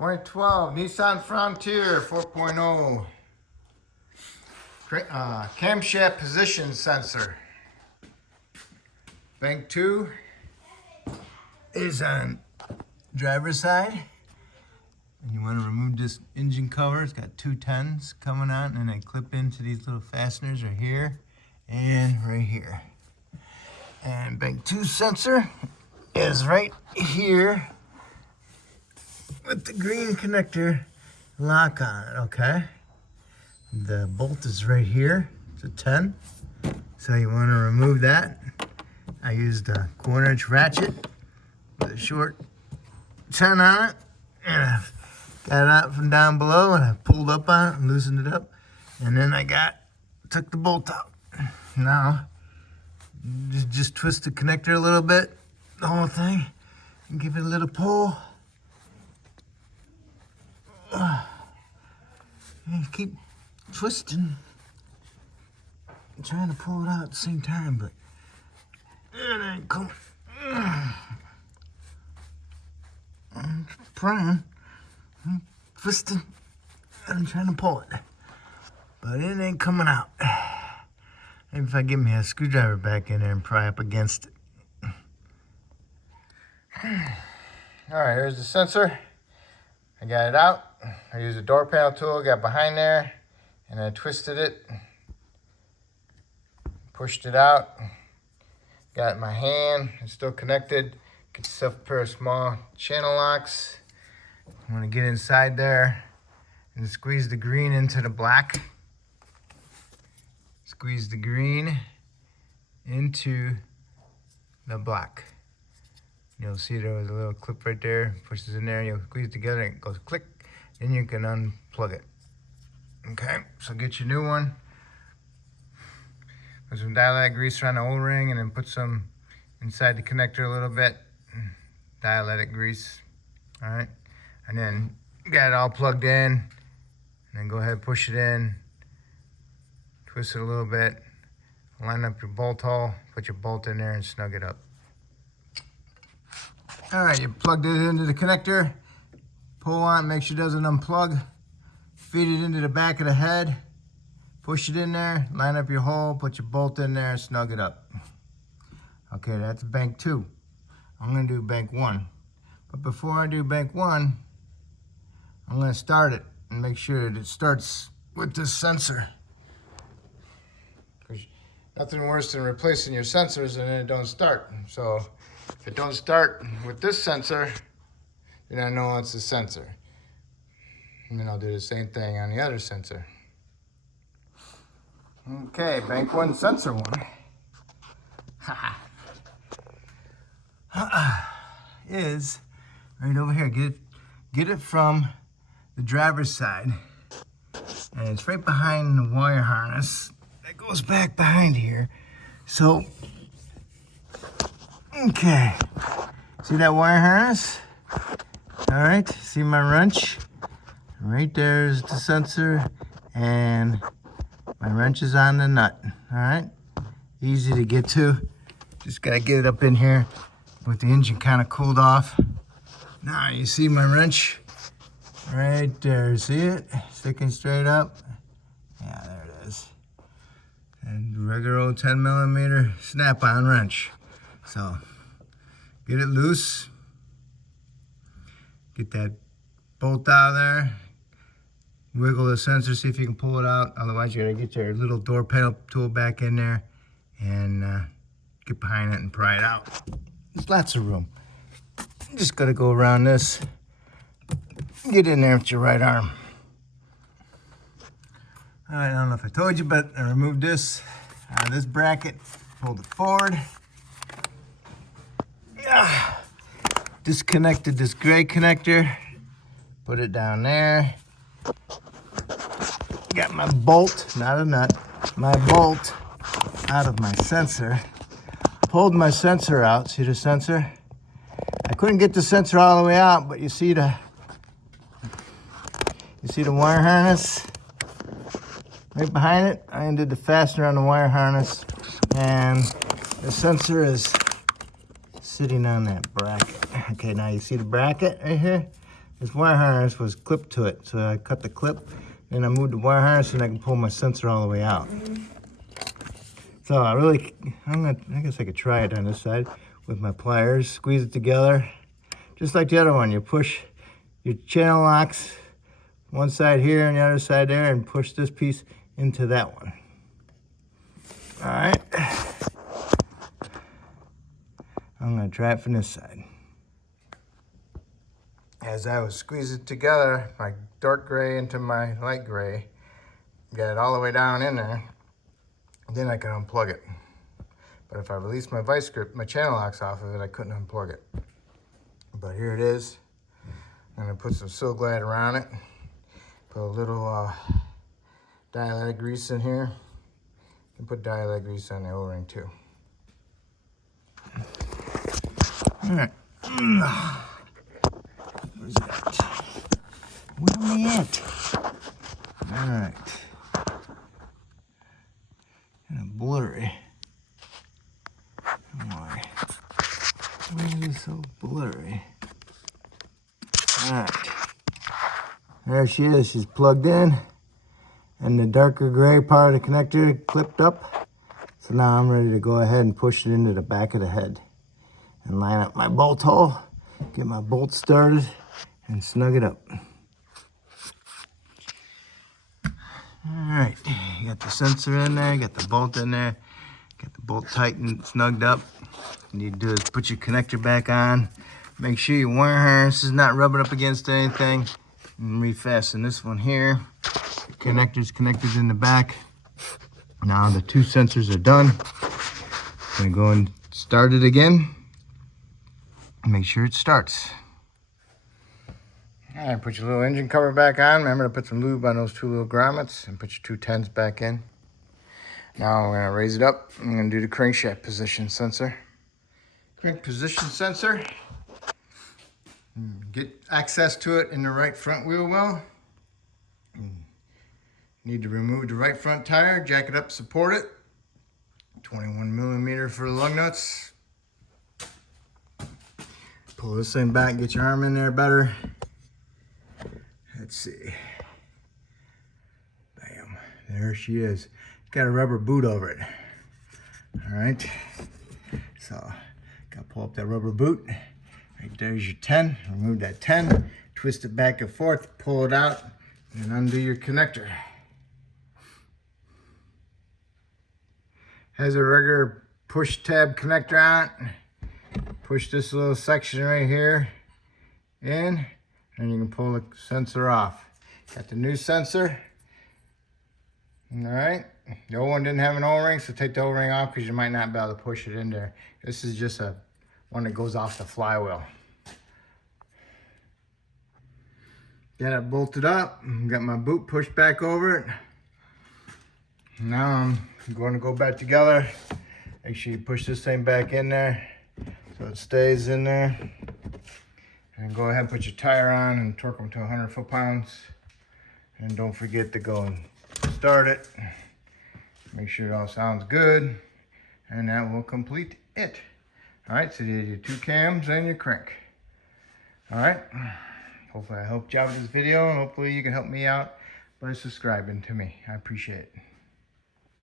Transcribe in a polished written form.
2012 Nissan Frontier 4.0 camshaft position sensor. Bank 2 is on driver's side. And you want to remove this engine cover. It's got two 10s coming on, and they clip into these little fasteners right here and right here. And bank 2 sensor is right here with the green connector lock on it, okay? The bolt is right here. It's a 10. So you want to remove that. I used a 1/4-inch ratchet with a short 10 on it. And I got it out from down below and I pulled up on it and loosened it up. And then took the bolt out. Now, just twist the connector a little bit, the whole thing, and give it a little pull. And keep twisting, I'm trying to pull it out at the same time, but it ain't coming. I'm trying, I'm twisting, and I'm trying to pull it, but it ain't coming out. Maybe if I get me a screwdriver back in there and pry up against it. All right, here's the sensor. I got it out. I used a door panel tool, got behind there, and I twisted it, pushed it out, got it in my hand. It's still connected. Get yourself a pair of small channel locks. I'm gonna get inside there and squeeze the green into the black. Squeeze the green into the black. You'll see there was a little clip right there. Pushes in there, you'll squeeze together, and it goes click. Then you can unplug it. Okay, so get your new one. Put some dialect grease around the O-ring, and then put some inside the connector a little bit. Dialect grease, all right? And then got it all plugged in. And then go ahead and push it in. Twist it a little bit. Line up your bolt hole. Put your bolt in there and snug it up. All right, you plugged it into the connector. Pull on, make sure it doesn't unplug. Feed it into the back of the head. Push it in there, line up your hole, put your bolt in there, snug it up. Okay, that's bank 2. I'm gonna do bank 1. But before I do bank 1, I'm gonna start it and make sure that it starts with this sensor. Because nothing worse than replacing your sensors and then it don't start. So if it don't start with this sensor, then I know it's a sensor. And then I'll do the same thing on the other sensor. Okay, bank 1 sensor 1. Is right over here. Get it from the driver's side. And it's right behind the wire harness that goes back behind here. So, okay. See that wire harness? All right, see my wrench? Right there's the sensor, and my wrench is on the nut, all right? Easy to get to. Just gotta get it up in here with the engine kind of cooled off. Now you see my wrench right there, see it? Sticking straight up. Yeah, there it is. And regular old 10mm snap-on wrench. So, get it loose. Get that bolt out of there. Wiggle the sensor, see if you can pull it out. Otherwise, you gotta get your little door panel tool back in there and get behind it and pry it out. There's lots of room. You just gotta go around this. Get in there with your right arm. All right, I don't know if I told you, but I removed this out of this bracket, pulled it forward. Disconnected this gray connector, put it down there. Got my bolt, not a nut, my bolt out of my sensor. Pulled my sensor out, see the sensor? I couldn't get the sensor all the way out, but you see the wire harness right behind it? I undid the fastener on the wire harness, and the sensor is sitting on that bracket. Okay, now you see the bracket right here? this wire harness was clipped to it. So I cut the clip, and I moved the wire harness, and I can pull my sensor all the way out. So I guess I could try it on this side with my pliers, squeeze it together. Just like the other one, you push your channel locks one side here and the other side there, and push this piece into that one. All right. I'm gonna try it from this side. As I was squeezing it together, my dark gray into my light gray, got it all the way down in there, then I can unplug it. But if I release my vice grip, my channel locks off of it, I couldn't unplug it. But here it is. I'm gonna put some Sil Glide around it. Put a little dialed grease in here. You can put dialed grease on the O-ring too. All right. Where's it at? Where am I at? All right. Kind of blurry. Why? Why is it so blurry? All right. There she is. She's plugged in, and the darker gray part of the connector clipped up. So now I'm ready to go ahead and push it into the back of the head and line up my bolt hole, get my bolt started, and snug it up. All right, you got the sensor in there, got the bolt in there, got the bolt tightened, snugged up. What you need to do is put your connector back on. Make sure your wire harness is not rubbing up against anything. And refasten this one here. The connector's connected in the back. Now the two sensors are done. I'm gonna go and start it again. Make sure it starts. All right, put your little engine cover back on. Remember to put some lube on those two little grommets and put your 210s back in. Now we're gonna raise it up. I'm gonna do the crankshaft position sensor. Crank position sensor. Get access to it in the right front wheel well. Need to remove the right front tire, jack it up, support it. 21 millimeter for the lug nuts. Pull this thing back, get your arm in there better. Let's see. Bam, there she is. Got a rubber boot over it. All right, so gotta pull up that rubber boot. Right there's your 10, remove that 10, twist it back and forth, pull it out, and undo your connector. Has a regular push tab connector on it. Push this little section right here in, and you can pull the sensor off. Got the new sensor. All right, the old one didn't have an O-ring, so take the O-ring off because you might not be able to push it in there. This is just a one that goes off the flywheel. Got it bolted up, got my boot pushed back over it. Now I'm going to go back together. Make sure you push this thing back in there so it stays in there. And go ahead and put your tire on and torque them to 100 foot-pounds. And don't forget to go and start it. Make sure it all sounds good. And that will complete it. All right, so you did your two cams and your crank. All right, hopefully I helped you out with this video, and hopefully you can help me out by subscribing to me. I appreciate it.